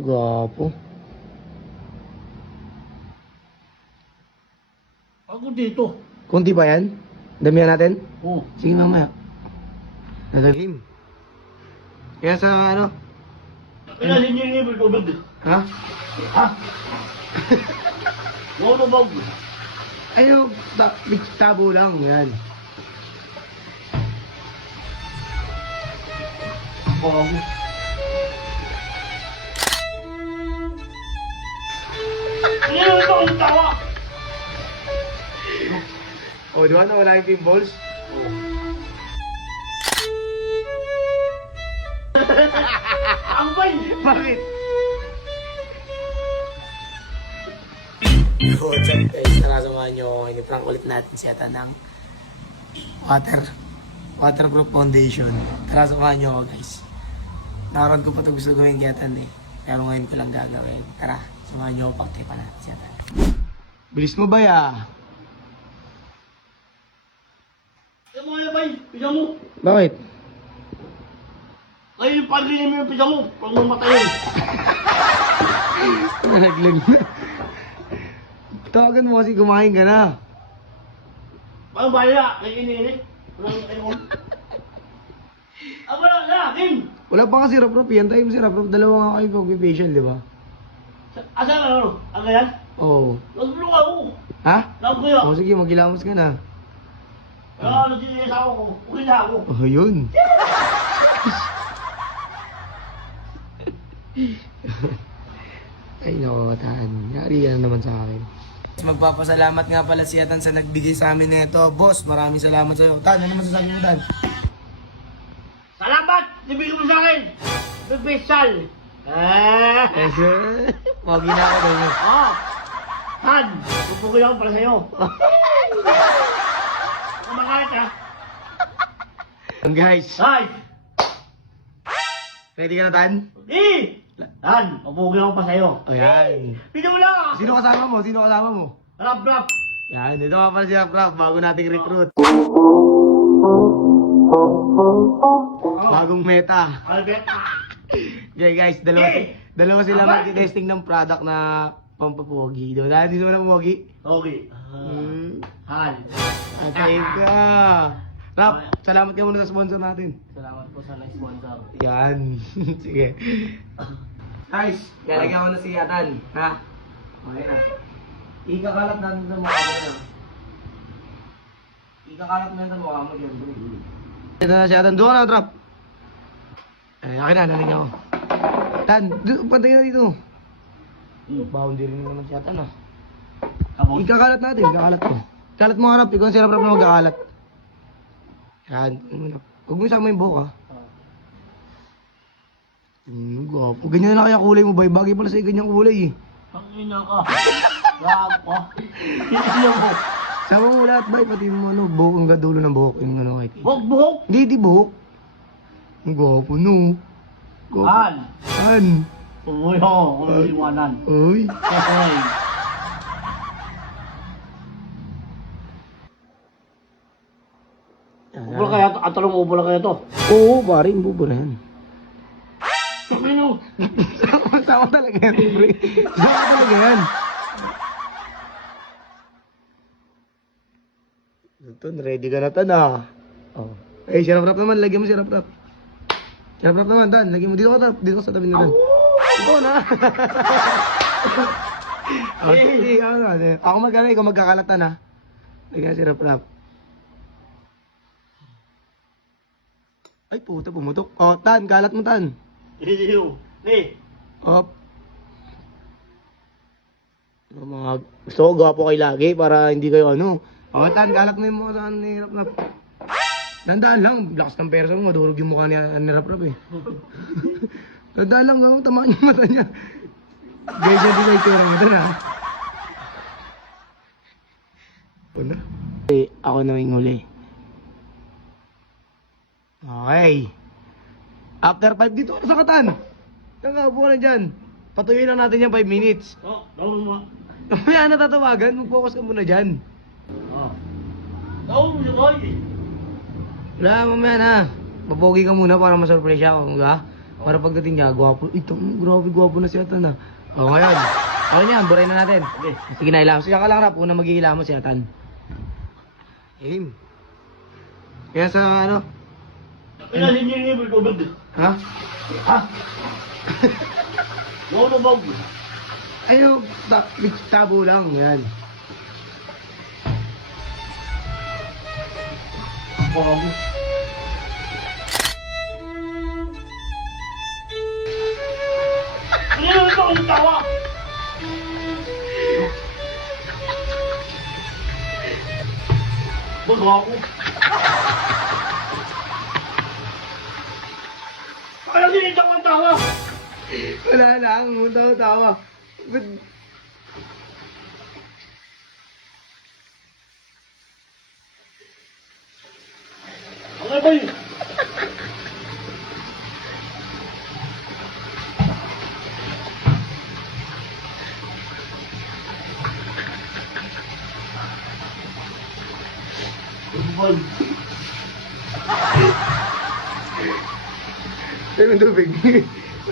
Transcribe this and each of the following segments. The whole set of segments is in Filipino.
Gwapo. Ako dito. Kunti ba yan? Damihan natin? Oo. Sige mamaya. Nadalim. Kaya sa ano? Kailan hindi nibig tubig? Ha? Ha? Ano ba? Ayun, tabo lang. Yan. Bago. Ano ito ang tawa? O, di ba nawala yung pimples? Ang bay! Bakit? What's up guys? Tara samahan nyo. Ini-prank ulit natin si Ata ng waterproof foundation. Tara samahan nyo ako guys. Nakaroon ko pa ito gusto gawin kaya Atan eh. Pero ngayon ko lang gagawin. Tara, samahan nyo ako pagtipa natin si Atan. Bilis mo ba ya? Ano mo yan bay? Pisa mo. Bakit? Ay, paglinim mo yung pisa mo. Pag mamatayin. Naglag na. Tawagan mo kasi kumain ka na. Paano ba nila? Ay, iniinit. Walang ayun. Aba na, Kim! Wala pa nga si Rap-Rap yan. Tayo mo si Rap-Rap. Dalawa nga kayo pag-facial, di ba? Asan ano? Ang ganyan? Oo. Nagbulong ako. Ha? Nagbuyo. O sige, magilamos ka na. Ano din yung asawa ko? Okay na ako. Oh, yun. Ay, nakakataan. Yari yan naman sa akin. Magpapasalamat nga pala si Atan sa nagbigay sa amin na ito. Boss, maraming salamat sa iyo. Tan, ano masasabi mo, Tan? Salamat! Nibigyan mo sa akin! Special! Pogi na ako doon. Oh! Han! Pupugin ako para sa'yo. Kumakalit ha? And guys, Hay! ready ka na, Tan? Han! Pupugin ako pa sa'yo. Ayan. Pino mo lang! Sino kasama mo? Sino kasama mo? Rap! Yan, dito nga pala si Rap-Rap. Bago nating recruit. Bagong meta. Albert! Okay guys, dalawa sila mag-testing ng product na pampapogi. Diba? Dahil dito mo na pogi. Okay. Han! Okay ka. Rap, salamat ka muna sa sponsor natin. Salamat po sa nag-sponsor. Yan. Sige. Guys, lalagyan ko na si Atan. Ha? Okay na. Ikakalat natin sa mukha mo na. Ikakalat mo na sa mukha mo. Ito na si Atan. Doon ka na, Trap. Ay, akin na, lalagyan ko. Tan, pantay na dito. Boundary naman si Atan ah. Ikakalat natin, ikakalat ko. Kalat mo harap, ikaw ang sirap-rap na magkakalat. Yan. Huwag mo isama yung buhok ha. Gwapo. Ganyan na kaya kulay mo, bay. Bagay pala sa'yo ganyang kulay eh. Ang ina ka. Gwapo. Hindi mo. Sama mo lahat, bay. Pati mo ano, buhok, ang gadulo ng buhok. Yung ano, kahit. Buhok! Hindi, di buhok. Ang gwapo, no. Gwapo. Han! Han. Uy ho, kung liwanan. Uy. Hey. Ubula kaya to? At talong ubula kaya to? Oo, pare. Bubo na yan. Ano? Sama talaga yan, pre. Sama talaga yan. Ito, ready ka na, Tan, ah. Oh. Eh, si Rap-Rap naman. Lagyan mo si Rap-Rap. Si Rap-Rap naman, Tan. Lagyan mo. Dito ka, Rap. Dito ka sa tabi na, Tan. Oo na. Okay, ako magkano, ikaw magkakalatan, ha. Lagyan si Rap-Rap. Ay, puta, pumutok. Oh, Tan, kalat mo, Tan. Iyo. Ni. Up. Mga gusto ko gwapo kayo lagi para hindi kayo ano. Oh, Tan, kalat mo yung mukha sa ni Rap-Rap. Dandaan lang, lakas ng perso mo, madurog yung mukha ni Rap-Rap eh. Dandaan lang, gawang tamaan yung mata niya. Ganyan din na itsura mo dun ha. Una. Ako na yung huli. Okay. After 5 dito sa Katan. Nakaupo ka na dyan. Patuloy lang natin yung 5 minutes. Oh, tawag mo. Mamaya na tatawagan, mag-focus ka muna dyan. Oh. Tawag mo si Boy. Wala, mamaya na. Mapogi ka muna para masurprise ako, ha? Para pagdating niya, gwapo. Ito, grabe gwapo na si Atan ah. O ngayon, okay na yan, buray na natin. Okay. Sige na, ilamos. Siya ka lang rap, unang mag-iilamos si Atan. Aim. Kaya sa ano? Kaya hindi niya yung tubig. Ha? Ha? No, bag. Ayun, tabo lang, yan. Bag. Ano yung ito ang tawa? Bag ako. Kaya hindi ito ang tawa? Wala lang, tawa. But, Ano ba yun? Bag. tayo ng tubig.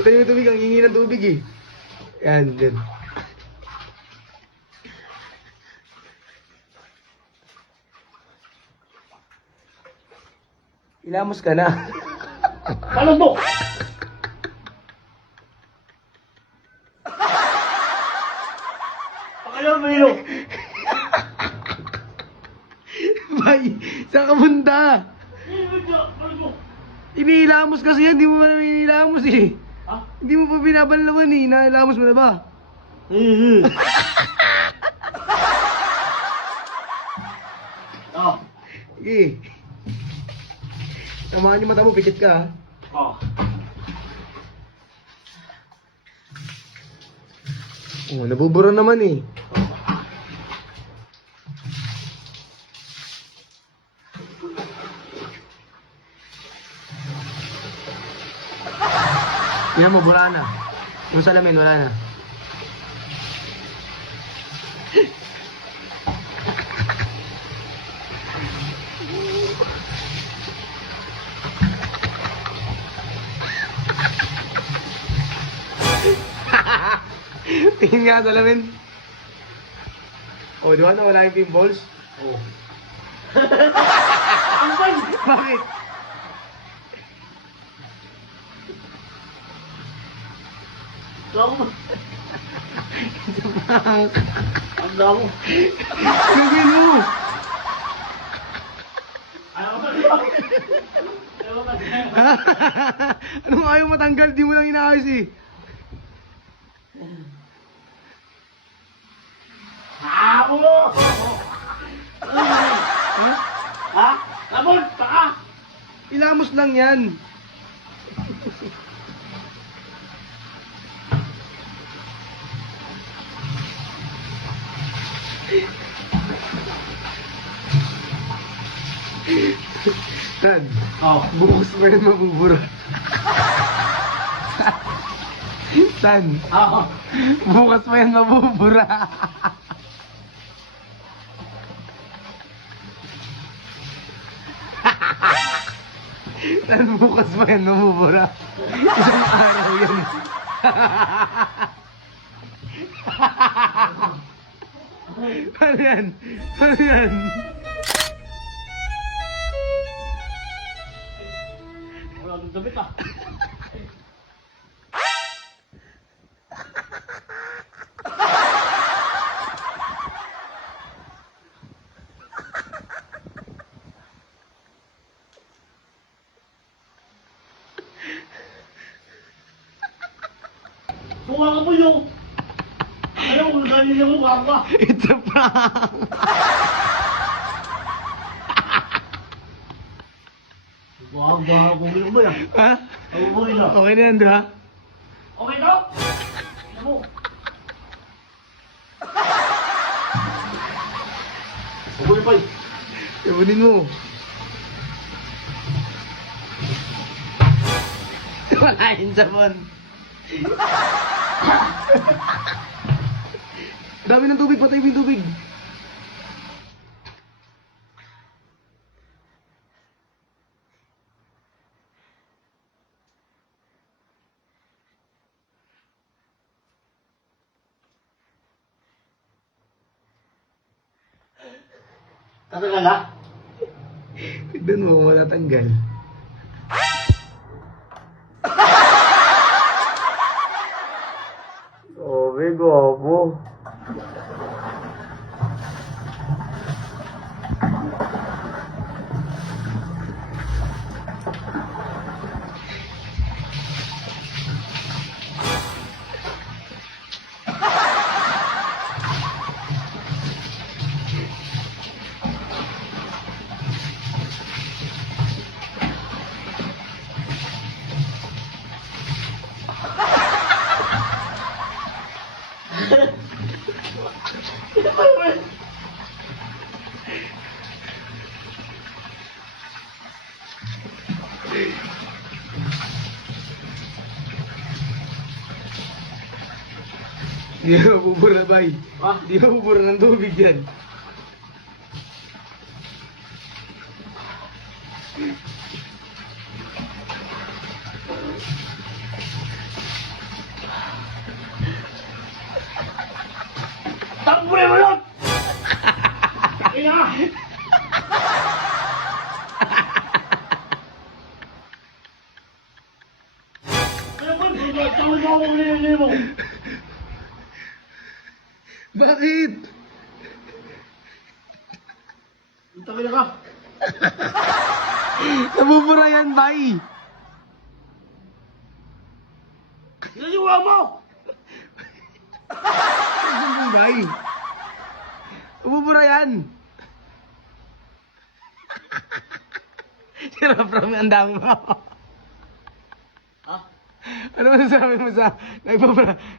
Tayo ng tubig, ang hingi ng tubig eh. Yan, yan. Ilamos ka na. Paano to? Pakalaw mo yun. Bay, saan ka punta? Iniilamos kasi yan, di mo pa namin iniilamos eh. Ha? Hindi mo pa binabanlawan eh, nailamos mo na ba? Ah. Sige. Samahan yung mata mo, pichit ka ha. Ah. Oh, nabubura naman eh. Yan mo, bura na. Yung salamin, wala na. Tingin nga salamin. O, di ba nawala yung pimples? Oh. Ano ba yun? Bakit? Damo. Ang damo. Gagawin mo! Ayaw ka ba? Ayaw ka ba? Anong ayaw matanggal? Di mo lang inaayos eh. Hamo! Ha? Ha? Labon! Taka! Ilamos lang yan. Tan, Oh. bukas pa yan mabubura. Tan, Ah. bukas pa yan mabubura. Tan, bukas pa yan mabubura. Isang araw yan. Ano yan? Ano yan? Wala akong damit ah. Buka ka po yung... Ayaw ko na ganyan yung mukha ka. It's a prank! Bago bumili mo yan. Ha? Bago bumili na. Okay na yan, di ba? Okay to? Ano mo? Bumili pa yun. Sabunin mo. Wala yung sabon. Dami ng tubig, patay mo yung tubig. Tatagal ha? Tignan mo kung matatanggal. Sabi, gabo. Di mabubura, bay. Ha? Di mabubura ng tubig yan. Tampure mo yun! Ina! Ano ba? Tawag ako ulit mo. Bakit? Tagal ka. Nabubura yan, bay. Naliwa mo! Bay. Nabubura yan. Sira, from ang dami mo. Ha? Ano masasabi mo sa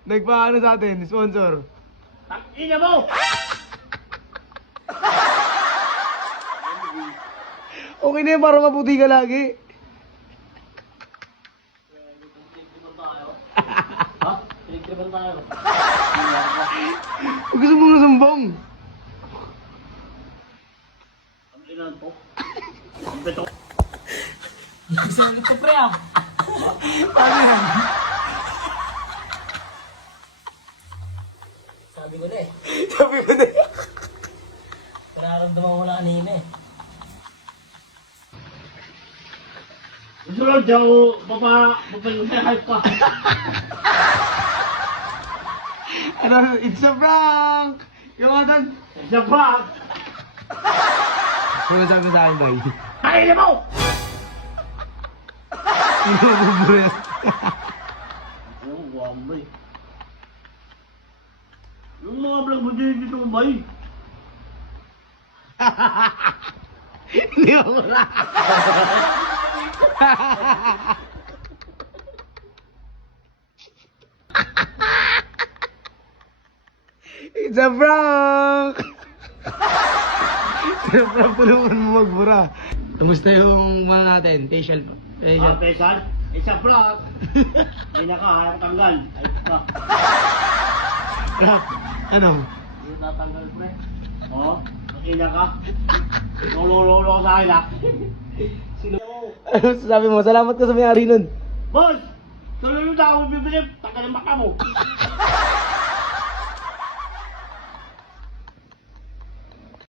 nagpa-ano sa atin, sponsor? Tangina mo! Okay na yan, para maputi ka lagi. Ha? Pinagtripan tayo. Huwag gusto mong nasumbong. Ang ilan to? Ang beto. Sabi ko pre ah. Paano yan? Sabi ko na eh. Sabi ko na. Nararamdaman ko na kanina eh. Sunod daw, papayusin ka. Ano, it's a prank! Yung mga doon. Sa prank! Ano sabi mo sa akin, bay? Tangina mo! Hindi mo bubura yan. Oo, wambay. Yung mga vlog mo dito ba eh? Hindi mo bubura. It's a prank! It's a prank, tulungan mo magbura. Kamusta yung mga natin? Facial. Ah, pesan? Isa prank! Hindi na ka, harap tanggal. Ayos ka. Ano? Hindi tatanggal pre. Oo, makina ka. Nulululo ka sa akin ha. Sino mo? Ano sabi mo? Salamat ka sa may-ari nun. Boss! Nulululo ako bibili. Tagal ang mata mo.